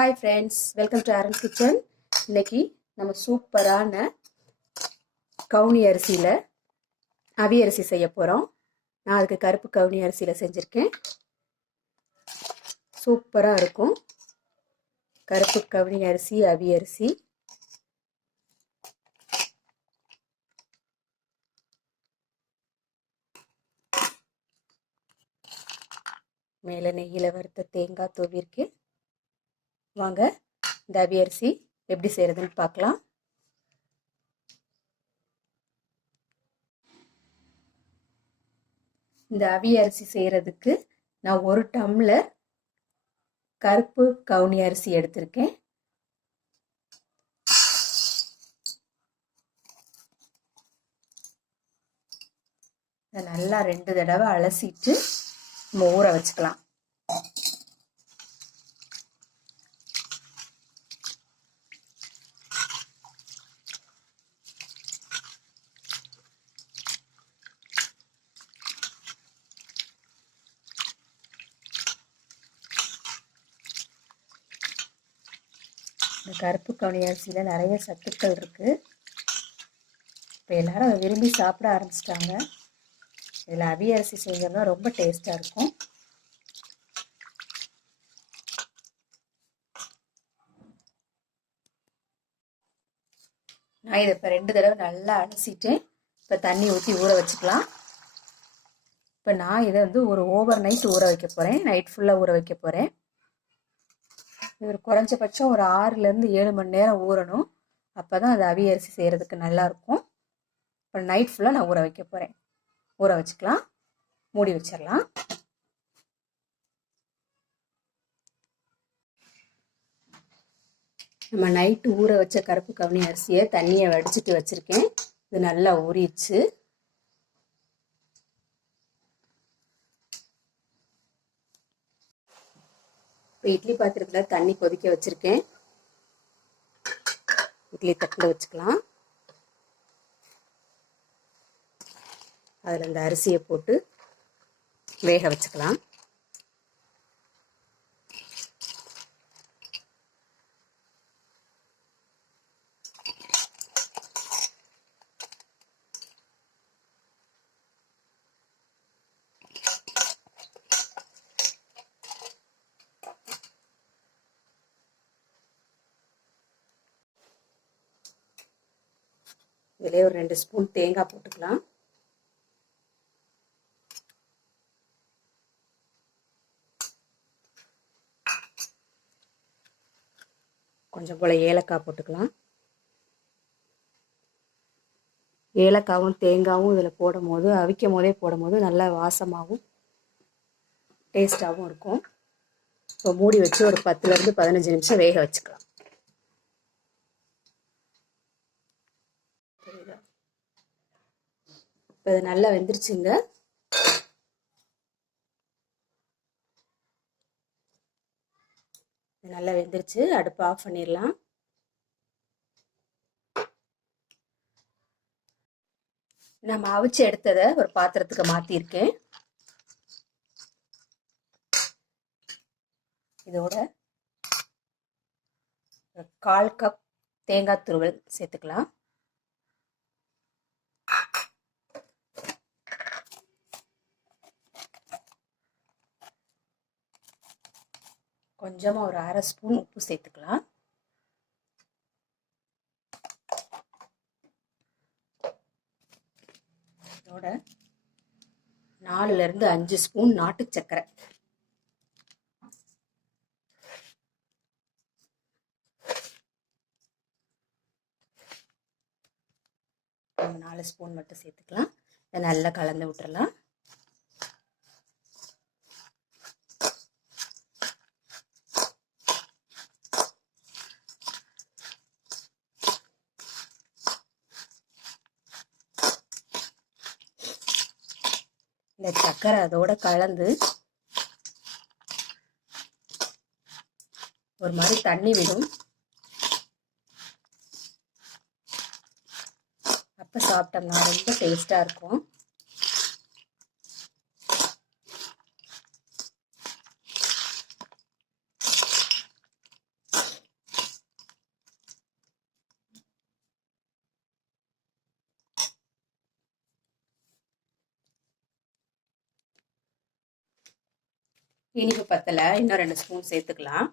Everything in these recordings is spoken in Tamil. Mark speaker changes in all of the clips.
Speaker 1: Hi friends welcome to Aran kitchen இன்னைக்கு நம்ம சூப்பரான கவுனி அரிசியில் அவி அரிசி செய்ய போகிறோம் நான் அதுக்கு கருப்பு கவுனி அரிசியில் செஞ்சுருக்கேன். சூப்பராக இருக்கும். கருப்பு கவுனி அரிசி அவி அரிசி. மேலே நெய்யில் வறுத்த தேங்காய் தூவிருக்கேன் வாங்க. இந்த அவியரிசி எப்படி செய்கிறதுன்னு பார்க்கலாம். இந்த அவிய அரிசி செய்கிறதுக்கு நான் ஒரு டம்ளர் கருப்பு கவுனி அரிசி எடுத்திருக்கேன். நல்லா ரெண்டு தடவை அலசிட்டு நம்ம ஊற வச்சுக்கலாம். இந்த கருப்பு கவுனி அரிசியில் நிறைய சத்துக்கள் இருக்குது இப்போ எல்லாரும் அதை விரும்பி சாப்பிட ஆரம்பிச்சிட்டாங்க. இதில் அவி அரிசி செஞ்சோம்னா ரொம்ப டேஸ்ட்டாக இருக்கும். நான் இதை இப்போ ரெண்டு தடவை நல்லா அலசிட்டு இப்போ தண்ணி ஊற்றி ஊற வச்சுக்கலாம். இப்போ நான் இதை வந்து ஒரு ஓவர் நைட் ஊற வைக்க போகிறேன் நைட் ஃபுல்லாக ஊற வைக்க போகிறேன் ஒரு குறைஞ்சபட்சம் ஒரு ஆறுலேருந்து ஏழு மணி நேரம் ஊறணும். அப்போ தான் அது அவி அரிசி செய்கிறதுக்கு நல்லாயிருக்கும் இப்போ நைட் ஃபுல்லாக நான் ஊற வைக்க போகிறேன் ஊற வச்சுக்கலாம். மூடி வச்சிடலாம். நம்ம நைட்டு ஊற வச்ச கருப்பு கவனி அரிசியை தண்ணியை வடிச்சிட்டு வச்சுருக்கேன். இது நல்லா ஊறிடுச்சு. இப்போ இட்லி பாத்திரத்தில் தண்ணி கொதிக்க வச்சுருக்கேன். இட்லி தட்டில் வச்சுக்கலாம். அதில் இந்த அரிசியை போட்டு வேக வச்சுக்கலாம். இதிலே ஒரு ரெண்டு ஸ்பூன் தேங்காய் போட்டுக்கலாம். கொஞ்சம் போல் ஏலக்காய் போட்டுக்கலாம். ஏலக்காவும் தேங்காவும் இதில் போடும் போது அவிக்கும் போதே போடும் போது நல்லா வாசமாகவும் டேஸ்டாகவும் இருக்கும். இப்போ மூடி வச்சு ஒரு பத்துலேருந்து பதினஞ்சு நிமிஷம் வேக வச்சுக்கலாம். இப்போ இது நல்லா வெந்துருச்சுங்க. நல்லா வெந்துருச்சு. அடுப்பு ஆஃப் பண்ணிடலாம். நம்ம அவிச்சு எடுத்ததை ஒரு பாத்திரத்துக்கு மாற்றிருக்கேன் இதோட கால் கப் தேங்காய் துருவல் சேர்த்துக்கலாம். கொஞ்சமாக ஒரு அரை ஸ்பூன் உப்பு சேர்த்துக்கலாம். இதோட நாலுலேருந்து அஞ்சு ஸ்பூன் நாட்டு சர்க்கரை நாலு ஸ்பூன் மட்டும் சேர்த்துக்கலாம். இதை நல்லா கலந்து விட்டுறலாம். இந்த சர்க்கரை அதோட கலந்து ஒரு மாதிரி தண்ணி விடும். அப்போ சாப்பிட்டோம்னா ரொம்ப டேஸ்டாக இருக்கும். இனிப்பு பத்தலை இன்னும் ரெண்டு ஸ்பூன் சேர்த்துக்கலாம்.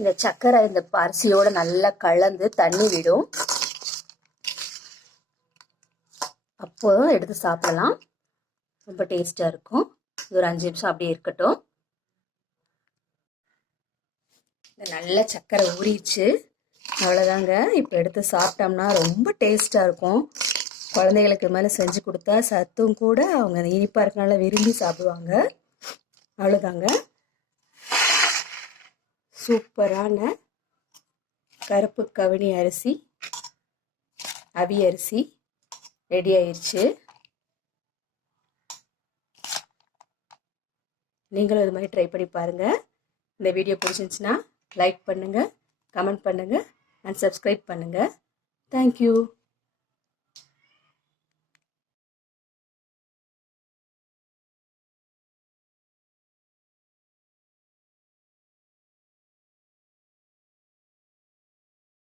Speaker 1: இந்த சர்க்கரை இந்த அரிசியோட நல்லா கலந்து தண்ணி விடும். அப்போ எடுத்து சாப்பிடலாம். ரொம்ப டேஸ்டாக இருக்கும். இது ஒரு அஞ்சு நிமிஷம் அப்படியே இருக்கட்டும். இந்த நல்ல சர்க்கரை ஊறிச்சு அவ்வளோதாங்க இப்போ எடுத்து சாப்பிட்டோம்னா ரொம்ப டேஸ்ட்டாக இருக்கும். குழந்தைகளுக்கு மேலே செஞ்சு கொடுத்தா சத்தும் கூட அவங்க அந்த இனிப்பாக இருக்கனால விரும்பி சாப்பிடுவாங்க. அவ்வளோதாங்க சூப்பரான கருப்பு கவினி அரிசி அவி அரிசி ரெடி ஆயிடுச்சு நீங்களும் இது மாதிரி ட்ரை பண்ணி பாருங்கள் இந்த வீடியோ பிடிச்சிருந்துச்சுன்னா லைக் பண்ணுங்கள் கமெண்ட் பண்ணுங்கள் அண்ட் சப்ஸ்கிரைப் பண்ணுங்கள் தேங்க்யூ